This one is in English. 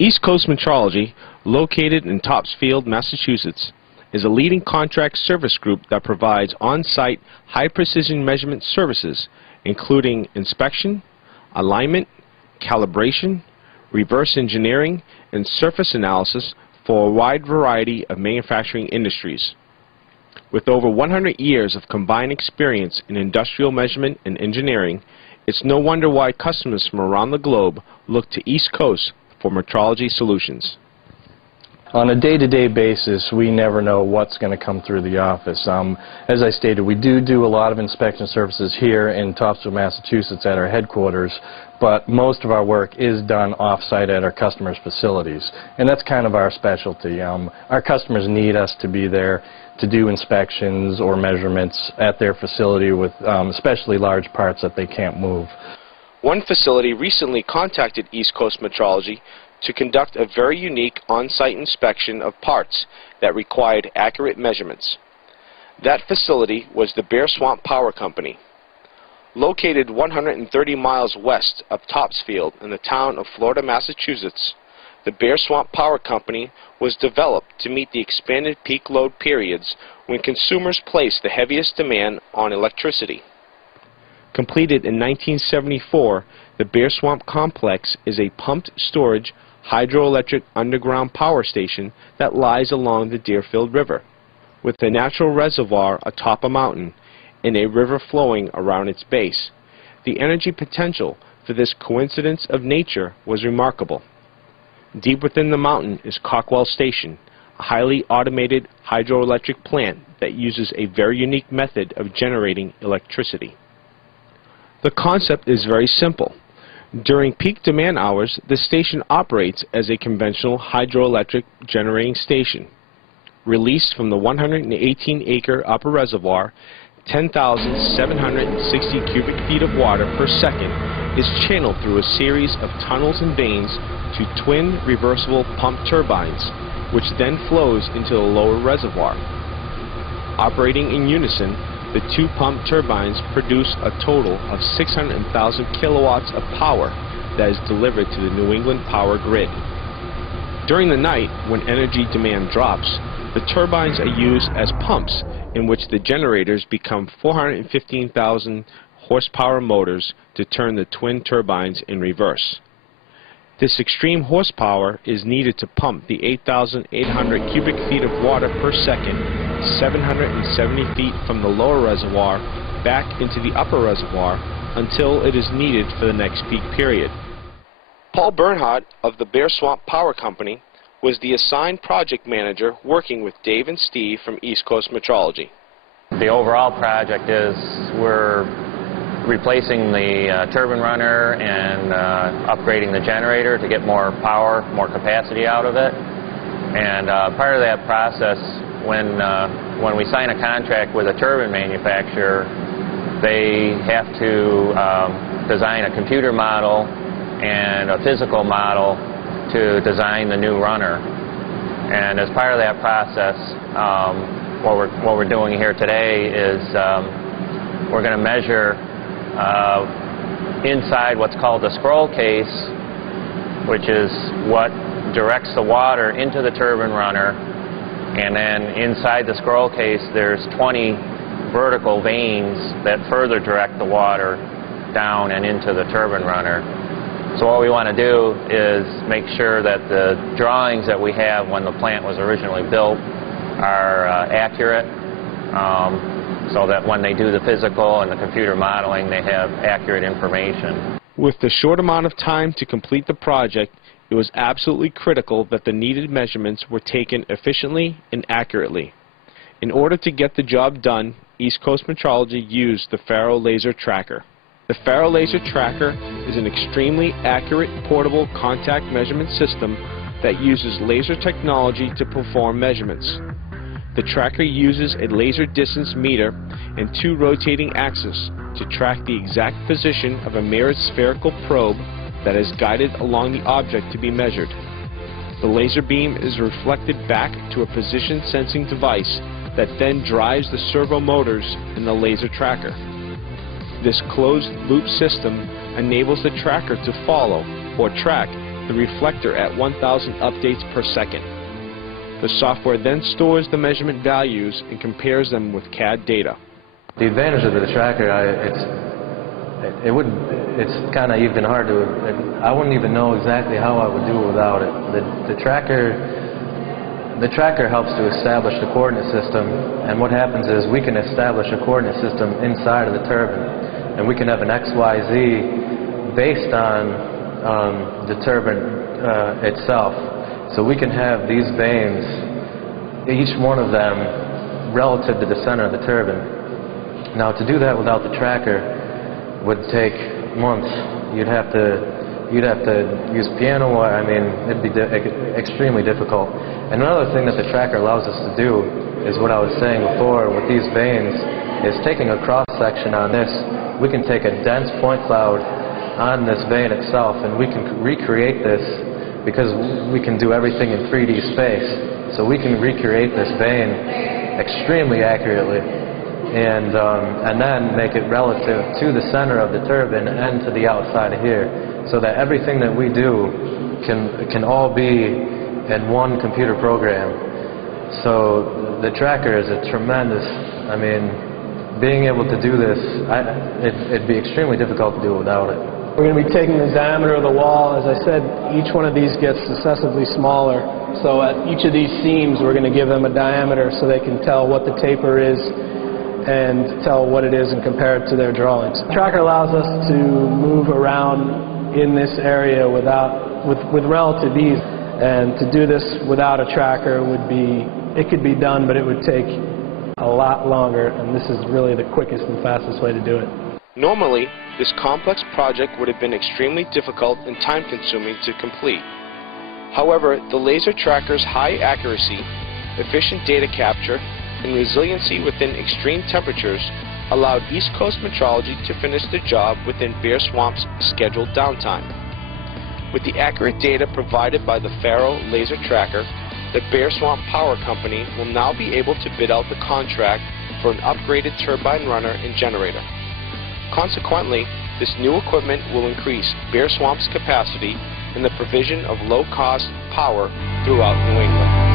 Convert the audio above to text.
East Coast Metrology, located in Topsfield, Massachusetts, is a leading contract service group that provides on-site high-precision measurement services, including inspection, alignment, calibration, reverse engineering, and surface analysis for a wide variety of manufacturing industries. With over 100 years of combined experience in industrial measurement and engineering, it's no wonder why customers from around the globe look to East Coast for metrology solutions. On a day-to-day basis, we never know what's going to come through the office. As I stated, we do a lot of inspection services here in Topsfield, Massachusetts at our headquarters, but most of our work is done off-site at our customers' facilities, and that's kind of our specialty. Our customers need us to be there to do inspections or measurements at their facility with especially large parts that they can't move. One facility recently contacted East Coast Metrology to conduct a very unique on-site inspection of parts that required accurate measurements. That facility was the Bear Swamp Power Company. Located 130 miles west of Topsfield in the town of Florida, Massachusetts, the Bear Swamp Power Company was developed to meet the expanded peak load periods when consumers place the heaviest demand on electricity. Completed in 1974, the Bear Swamp Complex is a pumped storage hydroelectric underground power station that lies along the Deerfield River, with a natural reservoir atop a mountain and a river flowing around its base. The energy potential for this coincidence of nature was remarkable. Deep within the mountain is Cockwell Station, a highly automated hydroelectric plant that uses a very unique method of generating electricity. The concept is very simple. During peak demand hours, the station operates as a conventional hydroelectric generating station. Released from the 118-acre upper reservoir, 10,760 cubic feet of water per second is channeled through a series of tunnels and vanes to twin reversible pump turbines, which then flows into the lower reservoir. Operating in unison, the two pump turbines produce a total of 600,000 kilowatts of power that is delivered to the New England power grid. During the night, when energy demand drops, the turbines are used as pumps, in which the generators become 415,000 horsepower motors to turn the twin turbines in reverse. This extreme horsepower is needed to pump the 8,800 cubic feet of water per second, 770 feet from the lower reservoir back into the upper reservoir until it is needed for the next peak period. Paul Bernhardt of the Bear Swamp Power Company was the assigned project manager working with Dave and Steve from East Coast Metrology. The overall project is we're replacing the turbine runner and upgrading the generator to get more power, more capacity out of it. And part of that process, when we sign a contract with a turbine manufacturer, they have to design a computer model and a physical model to design the new runner. And as part of that process, what we're doing here today is we're going to measure inside what's called the scroll case, which is what directs the water into the turbine runner. And then inside the scroll case, there's 20 vertical vanes that further direct the water down and into the turbine runner. So what we want to do is make sure that the drawings that we have when the plant was originally built are accurate, so that when they do the physical and the computer modeling, they have accurate information. With the short amount of time to complete the project, it was absolutely critical that the needed measurements were taken efficiently and accurately. In order to get the job done, East Coast Metrology used the Faro Laser Tracker. The Faro Laser Tracker is an extremely accurate portable contact measurement system that uses laser technology to perform measurements. The tracker uses a laser distance meter and two rotating axes to track the exact position of a mirrored spherical probe that is guided along the object to be measured. The laser beam is reflected back to a position sensing device that then drives the servo motors in the laser tracker. This closed loop system enables the tracker to follow or track the reflector at 1,000 updates per second. The software then stores the measurement values and compares them with CAD data. The advantage of the tracker, it's kind of even hard to, I wouldn't even know exactly how I would do it without it. The tracker helps to establish the coordinate system, and what happens is we can establish a coordinate system inside of the turbine, and we can have an XYZ based on the turbine itself. So we can have these vanes, each one of them relative to the center of the turbine. Now, to do that without the tracker would take months. You'd have to use piano wire. I mean, it'd be extremely difficult. And another thing that the tracker allows us to do is what I was saying before with these vanes, is taking a cross-section on this. We can take a dense point cloud on this vane itself, and we can recreate this because we can do everything in 3D space. So we can recreate this vane extremely accurately, and then make it relative to the center of the turbine and to the outside of here, so that everything that we do can all be in one computer program. So the tracker is a tremendous, I mean, being able to do this, it'd be extremely difficult to do without it. We're going to be taking the diameter of the wall. As I said, each one of these gets successively smaller. So at each of these seams, we're going to give them a diameter so they can tell what the taper is and tell what it is and compare it to their drawings. The tracker allows us to move around in this area with relative ease. And to do this without a tracker it could be done, but it would take a lot longer, and this is really the quickest and fastest way to do it. Normally, this complex project would have been extremely difficult and time-consuming to complete. However, the laser tracker's high accuracy, efficient data capture, and resiliency within extreme temperatures allowed East Coast Metrology to finish the job within Bear Swamp's scheduled downtime. With the accurate data provided by the Faro laser tracker, the Bear Swamp Power Company will now be able to bid out the contract for an upgraded turbine runner and generator. Consequently, this new equipment will increase Bear Swamp's capacity in the provision of low-cost power throughout New England.